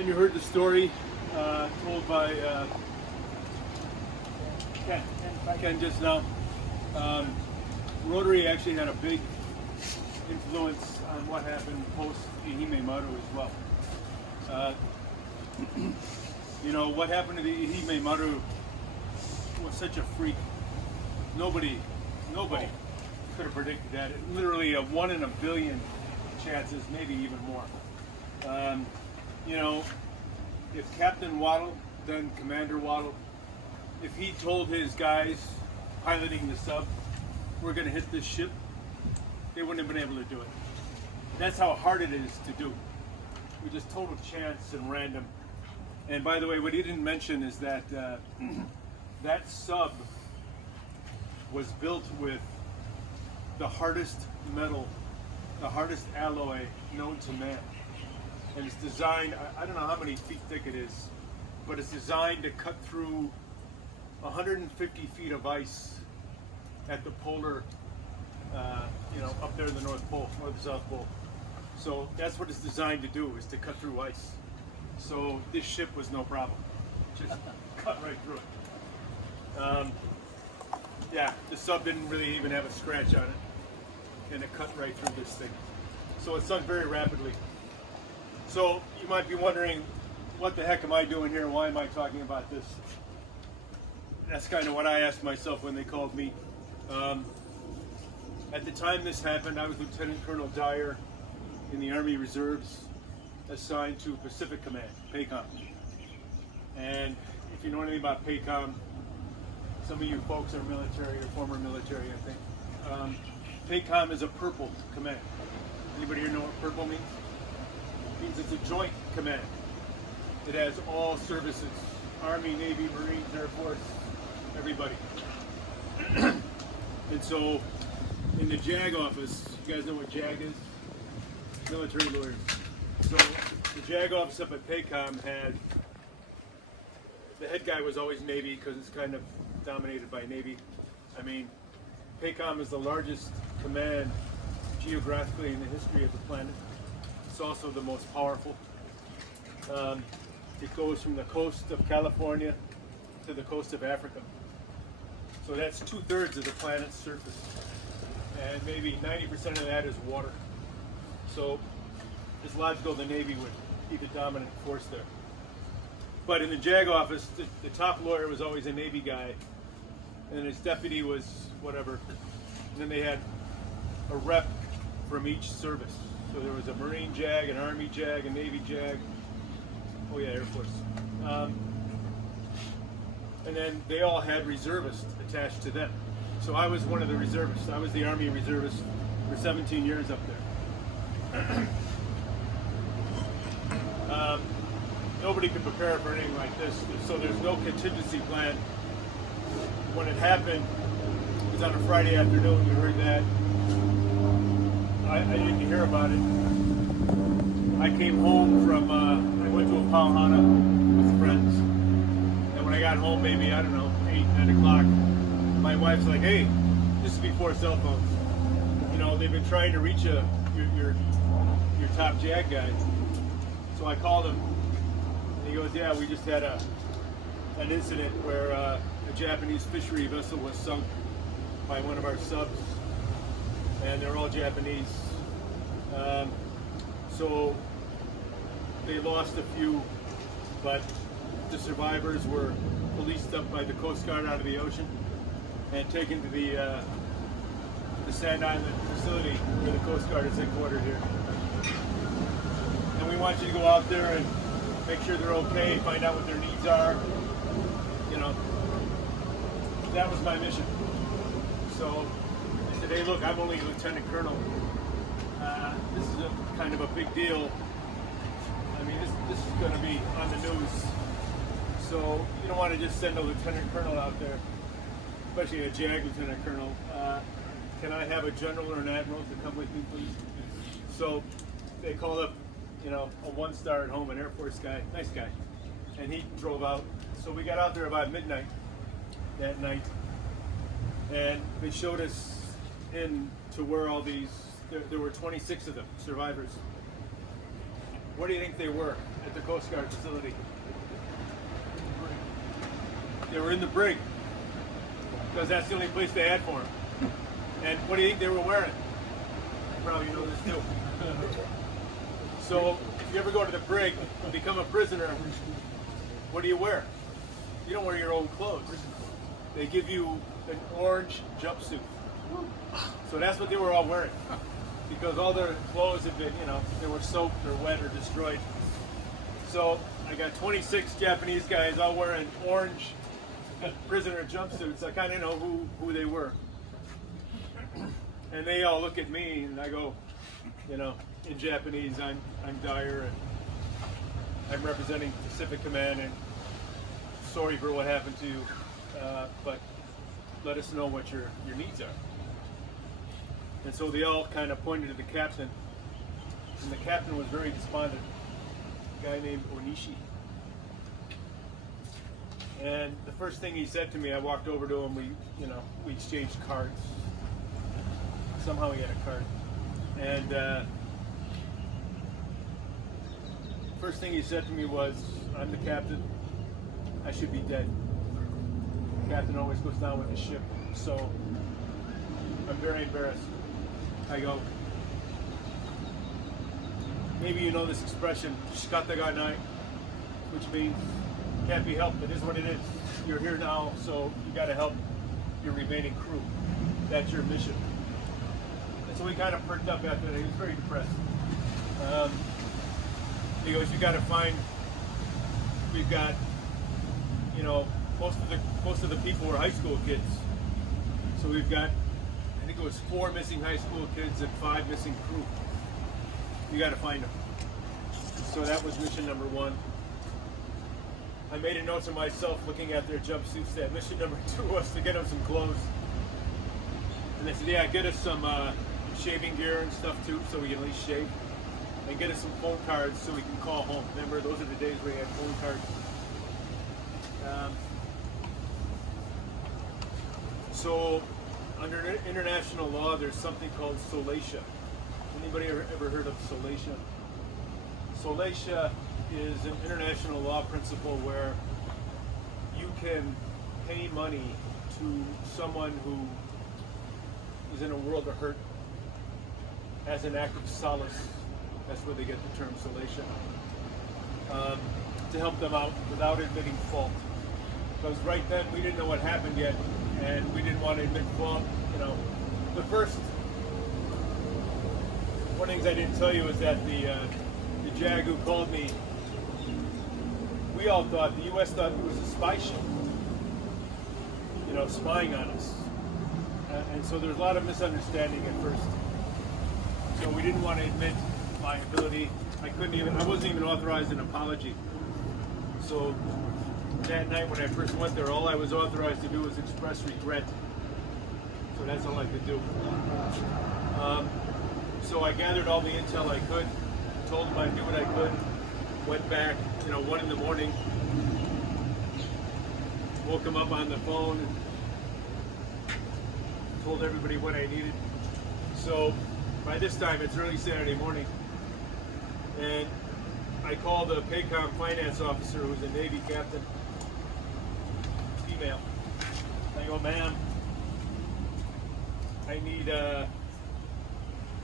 And you heard the story told by Ken just now. Rotary actually had a big influence on what happened post Ehime Maru as well. You know, what happened to the Ehime Maru was such a freak. Nobody could have predicted that. Literally a 1 in a billion chances, maybe even more. You know, if Captain Waddle, then Commander Waddle, if he told his guys piloting the sub, we're going to hit this ship, they wouldn't have been able to do it. That's how hard it is to do. We just total chance and random. And by the way, what he didn't mention is that that sub was built with the hardest metal, the hardest alloy known to man. And it's designed, I don't know how many feet thick it is, but it's designed to cut through 150 feet of ice at the polar, you know, up there in the North Pole, North South Pole. So that's what it's designed to do, is to cut through ice. So this ship was no problem. Just cut right through it. Yeah, the sub didn't really even have a scratch on it, and it cut right through this thing. So it sunk very rapidly. So you might be wondering, what the heck am I doing here? Why am I talking about this? That's kind of what I asked myself when they called me. At the time this happened, I was Lieutenant Colonel Dyer in the Army Reserves, assigned to Pacific Command, PACOM. And if you know anything about PACOM, some of you folks are military or former military, I think. PACOM is a purple command. Anybody here know what purple means? It means it's a joint command. It has all services, Army, Navy, Marines, Air Force, everybody. And so in the JAG office, you guys know what JAG is? Military lawyers. So the JAG office up at PACOM had, the head guy was always Navy because it's kind of dominated by Navy. I mean, PACOM is the largest command geographically in the history of the planet. It's also the most powerful. It goes from the coast of California to the coast of Africa. So that's 2/3 of the planet's surface. And maybe 90% of that is water. So it's logical the Navy would be the dominant force there. But in the JAG office, the top lawyer was always a Navy guy, and then his deputy was whatever. And then they had a rep from each service. So there was a Marine JAG, an Army JAG, a Navy JAG. Oh yeah, Air Force. And then they all had reservists attached to them. So I was one of the reservists. I was the Army reservist for 17 years up there. Nobody could prepare for anything like this, so there's no contingency plan. When it happened, it was on a Friday afternoon, you heard that. I didn't hear about it. I came home from, I went to a pauhana with friends, and when I got home, maybe, I don't know, 8, 9 o'clock, my wife's like, hey, this is before cell phones. You know, they've been trying to reach your top JAG guy. So I called him, and he goes, yeah, we just had an incident where a Japanese fishery vessel was sunk by one of our subs, and they're all Japanese. So they lost a few, but the survivors were policed up by the Coast Guard out of the ocean and taken to the Sand Island facility where the Coast Guard is headquartered here. And we want you to go out there and make sure they're okay, find out what their needs are. You know, that was my mission. So I said, hey, look, I'm only a lieutenant colonel. This is a kind of a big deal. I mean, this is going to be on the news. So you don't want to just send a lieutenant colonel out there, especially a JAG lieutenant colonel. Can I have a general or an admiral to come with me, please? So they called up, you know, a 1-star at home, an Air Force guy, nice guy, and he drove out. So we got out there about midnight that night, and they showed us in to where all these, there were 26 of them, survivors. What do you think they were at the Coast Guard facility? They were in the brig, because that's the only place they had for them. And what do you think they were wearing? You probably know this too. So if you ever go to the brig and become a prisoner, what do you wear? You don't wear your own clothes. They give you an orange jumpsuit. So that's what they were all wearing, because all their clothes had been, they were soaked or wet or destroyed. So I got 26 Japanese guys all wearing orange prisoner jumpsuits. I kind of know who they were. And they all look at me and I go, in Japanese, I'm Dyer and I'm representing Pacific Command, and sorry for what happened to you, but let us know what your needs are. And so they all kind of pointed to the captain, and the captain was very despondent, a guy named Onishi. And the first thing he said to me, I walked over to him, we exchanged cards. Somehow he had a card. And first thing he said to me was, I'm the captain, I should be dead. The captain always goes down with the ship, so I'm very embarrassed. I go, maybe you know this expression, shikata ga nai, which means can't be helped. It is what it is. You're here now, so you got to help your remaining crew. That's your mission. And so we kind of perked up after that. He was very depressed. He goes, you got to find. We've got, most of the people were high school kids. So we've got, I think it was 4 missing high school kids and 5 missing crew. You got to find them. So that was mission number 1. I made a note to myself looking at their jumpsuits that mission number 2 was to get them some clothes. And they said, yeah, get us some shaving gear and stuff too, so we can at least shave. And get us some phone cards so we can call home. Remember, those are the days where you had phone cards. So under international law, there's something called solation. Anybody ever heard of solation? Solation is an international law principle where you can pay money to someone who is in a world of hurt as an act of solace. That's where they get the term solation. To help them out without admitting fault. Because right then we didn't know what happened yet, and we didn't want to admit fault. The first one of the things I didn't tell you is that the JAG who called me, we all thought, the U.S. thought it was a spy ship, spying on us. And so there's a lot of misunderstanding at first. So we didn't want to admit liability. I wasn't even authorized an apology. So that night when I first went there, all I was authorized to do was express regret. So that's all I could do. So I gathered all the intel I could, told them I'd do what I could, went back, 1 in the morning, woke them up on the phone, and told everybody what I needed. So by this time, it's early Saturday morning, and I called the PACOM finance officer, who's a Navy captain, female. I go, ma'am, I need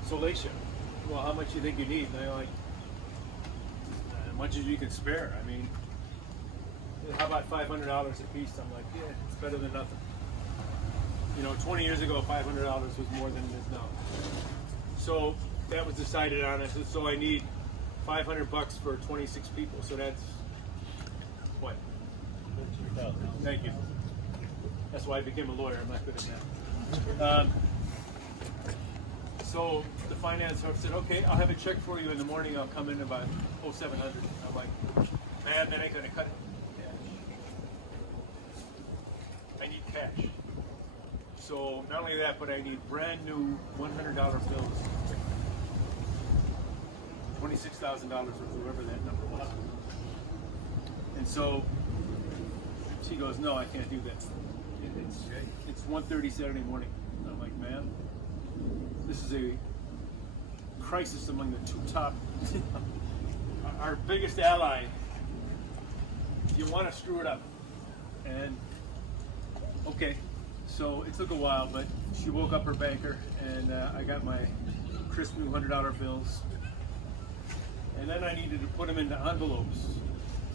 solation. Well, how much do you think you need? And they're like, as much as you can spare. I mean, how about $500 a piece? I'm like, yeah, it's better than nothing. 20 years ago, $500 was more than it is now. So that was decided on. I said, so I need $500 for 26 people. So that's what? $13,000. Thank you. That's why I became a lawyer. I'm not good at that. So the finance officer said, okay, I'll have a check for you in the morning. I'll come in about 0700. I'm like, man, that ain't gonna cut it. I need cash. So not only that, but I need brand new $100 bills. $26,000 or whoever that number was. And so she goes, no, I can't do that. It's 1:30 Saturday morning. And I'm like, ma'am, this is a crisis among the 2 top our biggest ally, you want to screw it up. And okay, so it took a while, but she woke up her banker, and I got my crisp new $100 bills. And then I needed to put them into envelopes,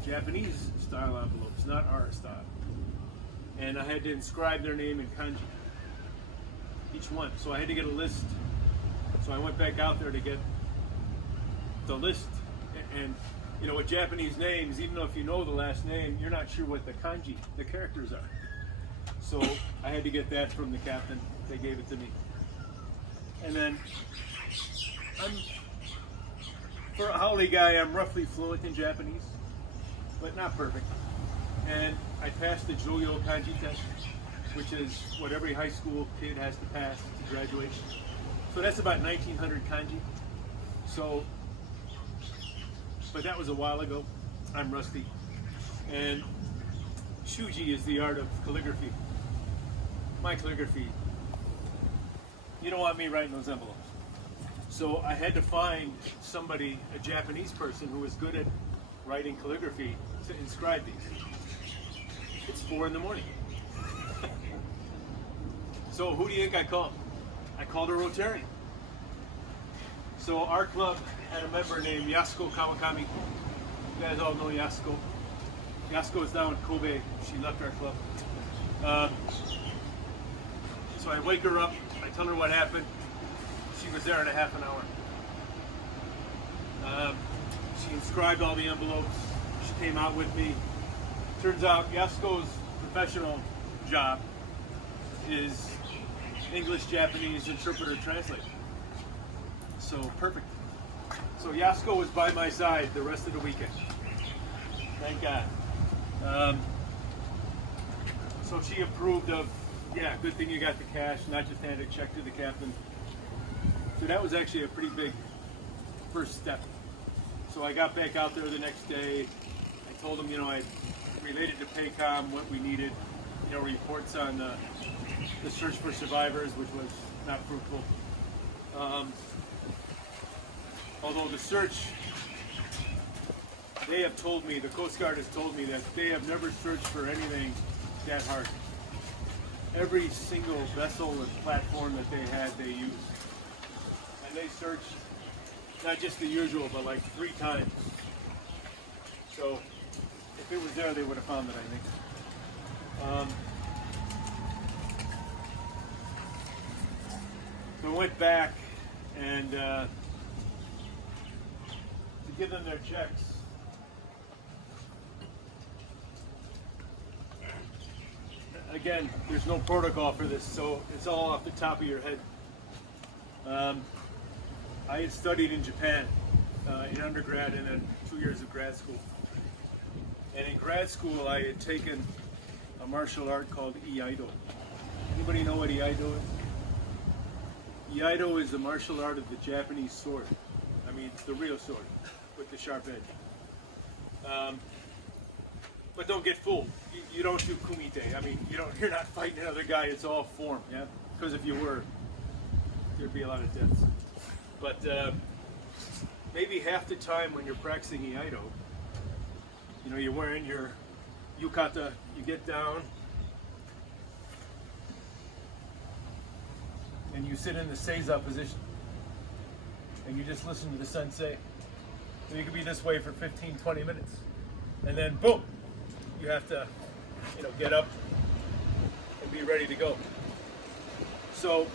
Japanese style envelopes, not our style. And I had to inscribe their name in kanji, each one. So I had to get a list. So I went back out there to get the list. And you know, with Japanese names, even though if you know the last name, you're not sure what the kanji, the characters are. So I had to get that from the captain. They gave it to me. And then for a haole guy, I'm roughly fluent in Japanese, but not perfect. And I passed the Joyo kanji test, which is what every high school kid has to pass to graduate. So that's about 1900 kanji. So, but that was a while ago. I'm rusty. And shuji is the art of calligraphy. My calligraphy, you don't want me writing those envelopes. So I had to find somebody, a Japanese person who was good at writing calligraphy to inscribe these. It's 4 in the morning. So who do you think I called? I called a Rotarian. So our club had a member named Yasuko Kawakami. You guys all know Yasuko. Yasuko is down in Kobe. She left our club. So I wake her up, I tell her what happened. She was there in a half an hour. She inscribed all the envelopes. She came out with me. Turns out Yasuko's professional job is English-Japanese interpreter translator. So perfect. So Yasuko was by my side the rest of the weekend. Thank God. So she approved of, yeah, good thing you got the cash, not just handed a check to the captain. So that was actually a pretty big first step. So I got back out there the next day. I told them, you know, I related to PACOM what we needed, you know, reports on the search for survivors, which was not fruitful. Although the search, they have told me, the Coast Guard has told me that they have never searched for anything that hard. Every single vessel and platform that they had, they used. And they searched not just the usual, but like 3 times. So if it was there, they would have found it, I think. So I went back and to give them their checks. Again, there's no protocol for this, so it's all off the top of your head. I had studied in Japan in undergrad and then 2 years of grad school. And in grad school, I had taken a martial art called Iaido. Anybody know what Iaido is? Iaido is the martial art of the Japanese sword. I mean, the real sword with the sharp edge. But don't get fooled. You don't do kumite. I mean, you're not fighting another guy. It's all form, yeah. Because if you were, there'd be a lot of deaths. But maybe half the time when you're practicing Iaido, you know, you're wearing your yukata. You get down and you sit in the seiza position, and you just listen to the sensei. And you could be this way for 15, 20 minutes, and then boom. You have to, you know, get up and be ready to go. So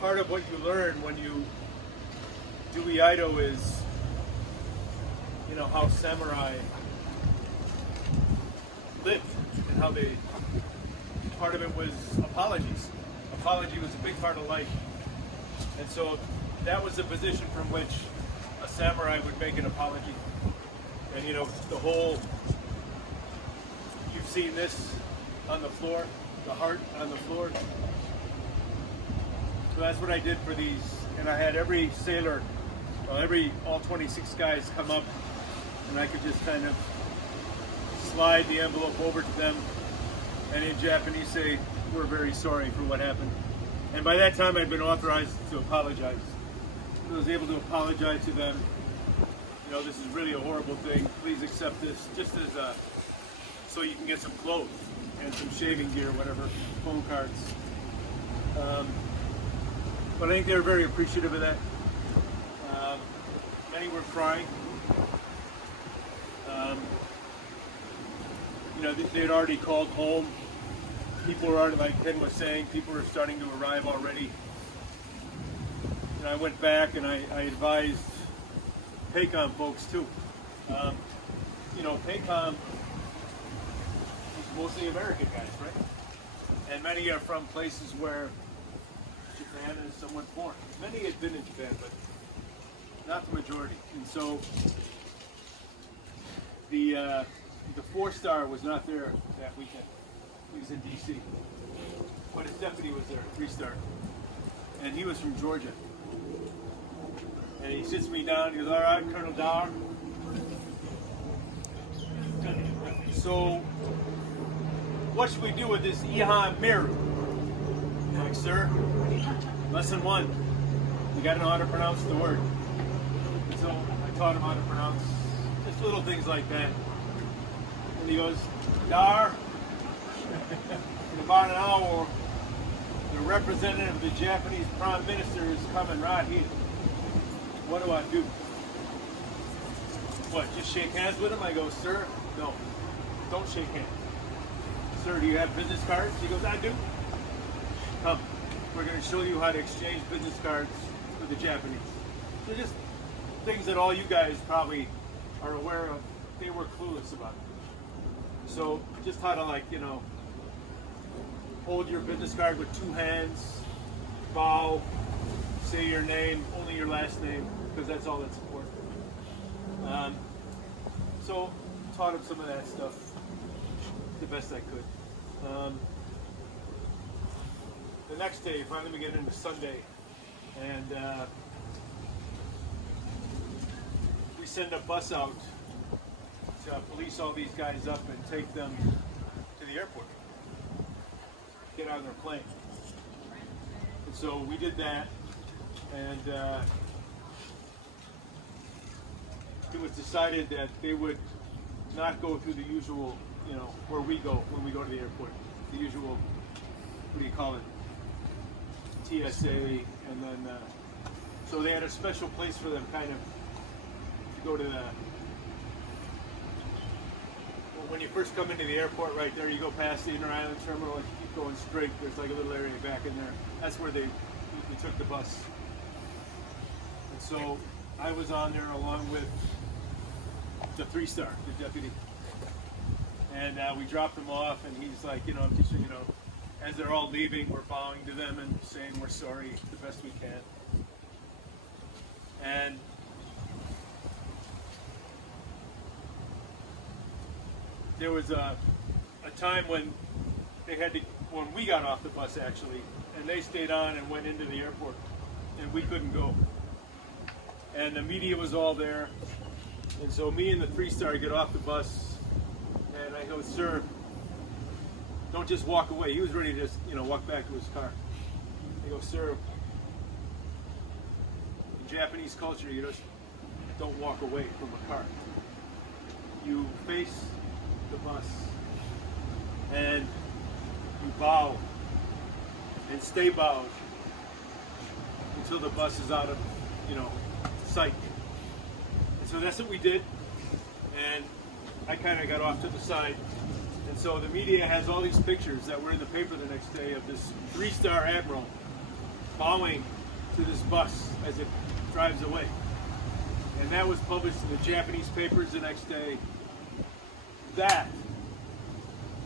part of what you learn when you do Iaido is, you know, how samurai lived and how they, part of it was apologies. Apology was a big part of life. And so that was the position from which a samurai would make an apology. And you know, the whole, you've seen this on the floor, the heart on the floor. So that's what I did for these. And I had every sailor, all 26 guys come up, and I could just kind of slide the envelope over to them, and in Japanese say, "We're very sorry for what happened." And by that time I'd been authorized to apologize. I was able to apologize to them. You know, this is really a horrible thing. Please accept this just as so you can get some clothes and some shaving gear, whatever, phone cards. But I think they were very appreciative of that. Many were crying. You know, they had already called home. People were already, like Ken was saying, people were starting to arrive already. And I went back and I advised Hickam folks too. You know, Hickam is mostly American guys, right? And many are from places where Japan is somewhat foreign. Many had been in Japan, but not the majority. And so the 4-star was not there that weekend. He was in DC. But his deputy was there, 3-star. And he was from Georgia. And he sits me down, he goes, all right, Colonel Dyer. So, what should we do with this Ehime Maru? I'm like, sir, lesson 1, you gotta know how to pronounce the word. So I taught him how to pronounce just little things like that. And he goes, Dyer, in about an hour, the representative of the Japanese Prime Minister is coming right here. What do I do? What, just shake hands with him? I go, sir, no, don't shake hands. Sir, do you have business cards? He goes, I do. Come, we're going to show you how to exchange business cards with the Japanese. So just things that all you guys probably are aware of, they were clueless about. So just how to, like, you know, hold your business card with 2 hands, bow, say your name, only your last name, because that's all that's important. So taught him some of that stuff the best I could. The next day, finally we get into Sunday, and we send a bus out to police all these guys up and take them to the airport, get on their plane. And so we did that, and it was decided that they would not go through the usual, you know, where we go when we go to the airport, the usual, what do you call it, TSA, and then, so they had a special place for them, kind of, to go to the, well, when you first come into the airport, right there, you go past the inter-island terminal, and you keep going straight, there's like a little area back in there. That's where we took the bus. And so I was on there along with the 3-star, the deputy. And we dropped them off, and he's like, you know, I'm just, you know, as they're all leaving, we're bowing to them and saying we're sorry the best we can. And there was a time when they had to, when we got off the bus actually, and they stayed on and went into the airport, and we couldn't go. And the media was all there, and so me and the 3-star get off the bus, and I go, sir, don't just walk away. He was ready to just, you know, walk back to his car. I go, sir, in Japanese culture, you just don't walk away from a car. You face the bus, and you bow, and stay bowed until the bus is out of, you know, sight. And so that's what we did, and I kind of got off to the side. And so the media has all these pictures that were in the paper the next day of this 3-star admiral bowing to this bus as it drives away. And that was published in the Japanese papers the next day. That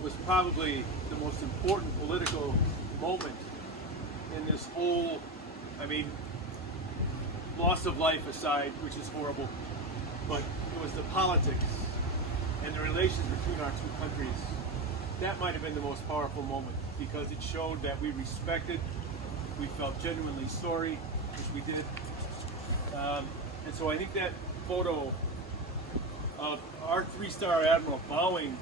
was probably the most important political moment in this whole, I mean, loss of life aside, which is horrible, but it was the politics and the relations between our 2 countries. That might have been the most powerful moment, because it showed that we respected, we felt genuinely sorry, which we did. And so I think that photo of our 3-star admiral bowing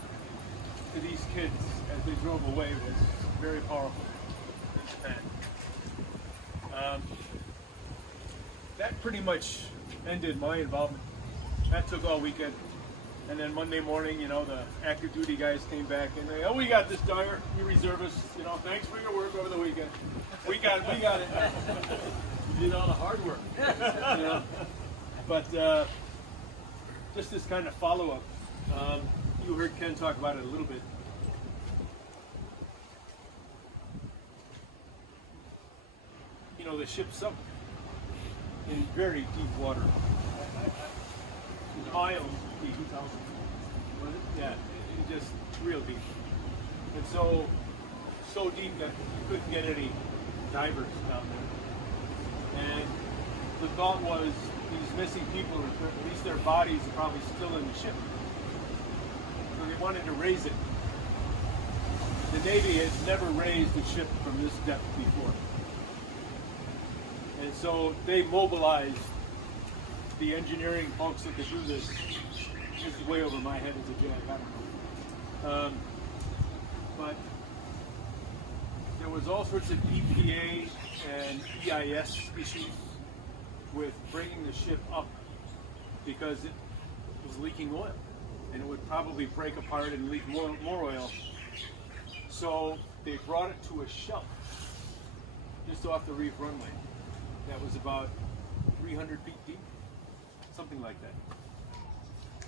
to these kids as they drove away was very powerful in Japan. That pretty much ended my involvement. That took all weekend. And then Monday morning, you know, the active duty guys came back and they, oh, we got this, Dyer, you reservists, you know, thanks for your work over the weekend. We got it. You did all the hard work. You know, but just this kind of follow-up. You heard Ken talk about it a little bit. You know, the ship sunk in very deep water. Miles deep. 2,000. Was it? Yeah, just real deep. And so deep that you couldn't get any divers down there. And the thought was these missing people, at least their bodies are probably still in the ship. So they wanted to raise it. The Navy has never raised a ship from this depth before. And so they mobilized the engineering folks that could do this. This is way over my head as a JAG, I don't know. But there was all sorts of EPA and EIS issues with bringing the ship up because it was leaking oil and it would probably break apart and leak more oil. So they brought it to a shelf just off the reef runway that was about 300 feet deep, something like that.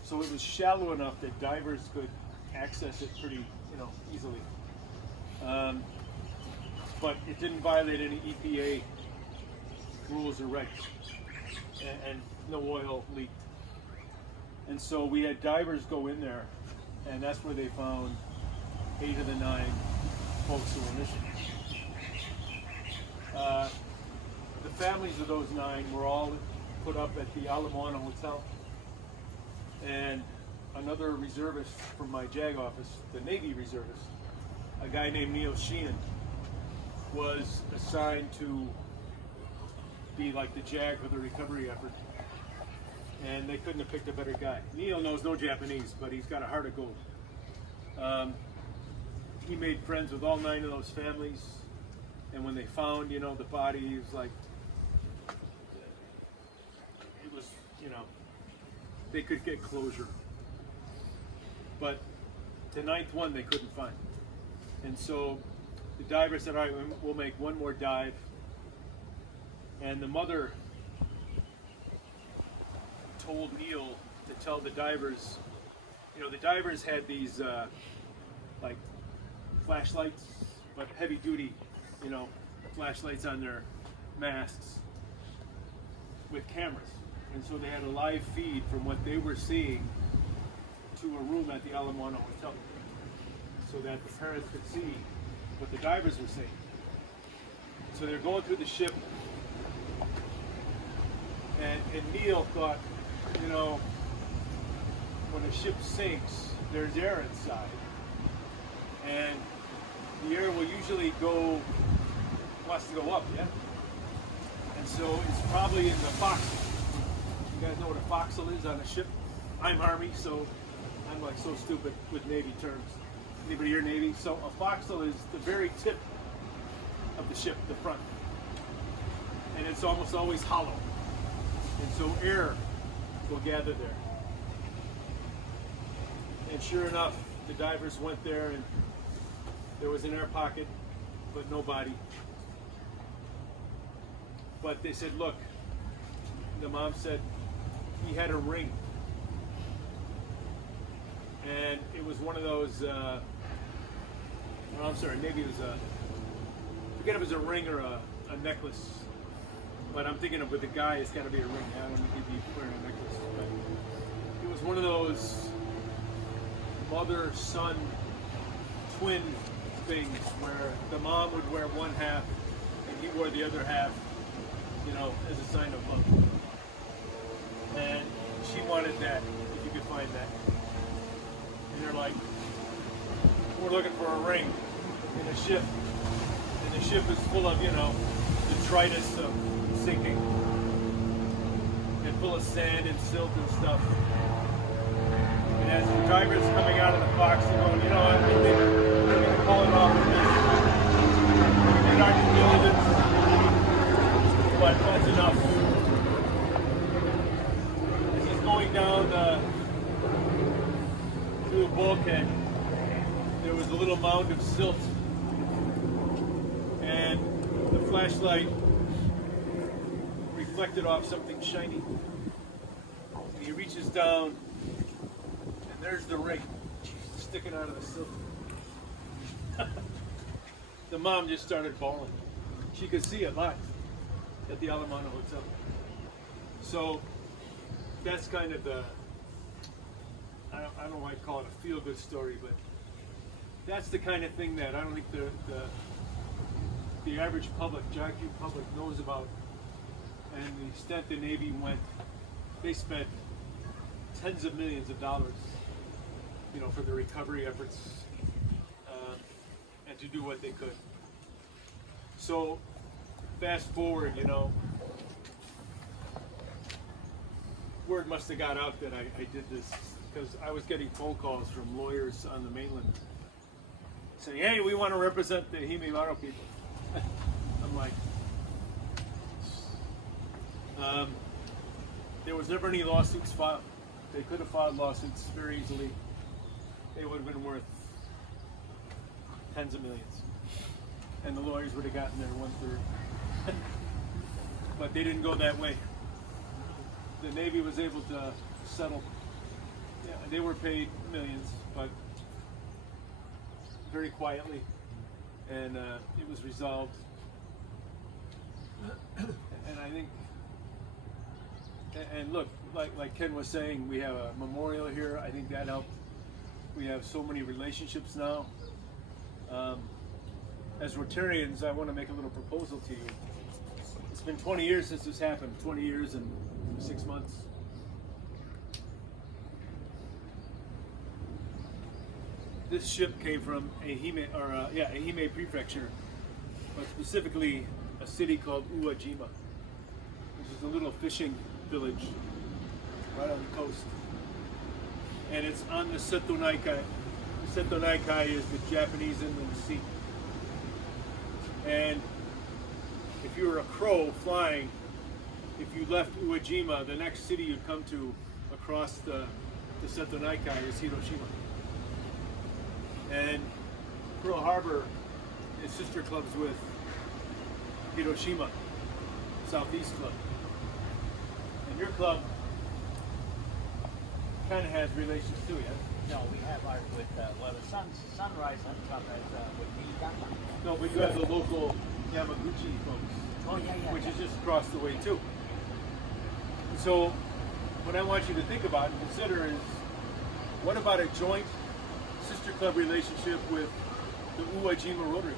So it was shallow enough that divers could access it pretty, you know, easily. But it didn't violate any EPA rules or regs, and no oil leaked. And so we had divers go in there, and that's where they found 8 of the 9 folks who were missing. The families of those 9 were all put up at the Alamana Hotel. And another reservist from my JAG office, the Navy reservist, a guy named Neil Sheehan, was assigned to be like the JAG for the recovery effort. And they couldn't have picked a better guy. Neil knows no Japanese, but he's got a heart of gold. He made friends with all 9 of those families. And when they found, you know, the body, he was like, it was, you know, they could get closure. But the 9th one they couldn't find. And so the diver said, all right, we'll make one more dive. And the mother told Neil to tell the divers, you know, the divers had these like flashlights, but heavy duty, you know, flashlights on their masks with cameras. And so they had a live feed from what they were seeing to a room at the Alamana Hotel so that the parents could see what the divers were seeing. So they're going through the ship, and Neil thought, you know, when a ship sinks, there's air inside. And the air will usually wants to go up, yeah? And so it's probably in the foxhole. You guys know what a foxhole is on a ship? I'm Army, so I'm like so stupid with Navy terms. Anybody here Navy? So a foxhole is the very tip of the ship, the front. And it's almost always hollow. And so air will gather there. And sure enough, the divers went there and there was an air pocket, but no body. But they said, look, the mom said he had a ring. And it was one of those, I'm sorry, maybe it was I forget if it was a ring or a necklace. But I'm thinking of with the guy, it's got to be a ring. I don't want to be wearing a necklace. But it was one of those mother-son twin things where the mom would wear one half and he wore the other half, you know, as a sign of love. And she wanted that, if you could find that. And they're like, we're looking for a ring in a ship. And the ship is full of, you know, detritus of sinking. And full of sand and silt and stuff. And as the driver's coming out of the box, they're going, you know, I think we're going to call it off with this. We did our due diligence, but that's enough. little mound of silt, and the flashlight reflected off something shiny. And he reaches down, and there's the ring sticking out of the silt. The mom just started bawling. She could see it live at the Alamano Hotel. So that's kind of the, I don't know why I call it a feel-good story, but that's the kind of thing that I don't think the average public, JIQ public, knows about. And the extent the Navy went, they spent tens of millions of dollars, you know, for the recovery efforts, and to do what they could. So fast forward, you know, word must have got out that I did this, because I was getting phone calls from lawyers on the mainland saying, hey, we want to represent the Ehime Maru people. I'm like, there was never any lawsuits filed. They could have filed lawsuits very easily. They would have been worth tens of millions. And the lawyers would have gotten their 1/3. But they didn't go that way. The Navy was able to settle. Yeah, they were paid millions, but very quietly, and it was resolved. And I think, and look, like Ken was saying, we have a memorial here. I think that helped. We have so many relationships now. As Rotarians, I want to make a little proposal to you. It's been 20 years since this happened, 20 years and 6 months. This ship came from Ehime Prefecture, but specifically a city called Uwajima, which is a little fishing village right on the coast. And it's on the Seto Naikai. The Seto Naikai is the Japanese Inland Sea. And if you were a crow flying, if you left Uwajima, the next city you'd come to across the Seto Naikai is Hiroshima. And Pearl Harbor is sister clubs with Hiroshima, Southeast Club. And your club kind of has relations too, yeah? No, we have ours with, the Sunrise Hunt Club with Hickam. No, but you have the local Yamaguchi folks, Oh, yeah. which is just across the way too. So what I want you to think about and consider is, what about a joint sister club relationship with the Uwajima Rotary?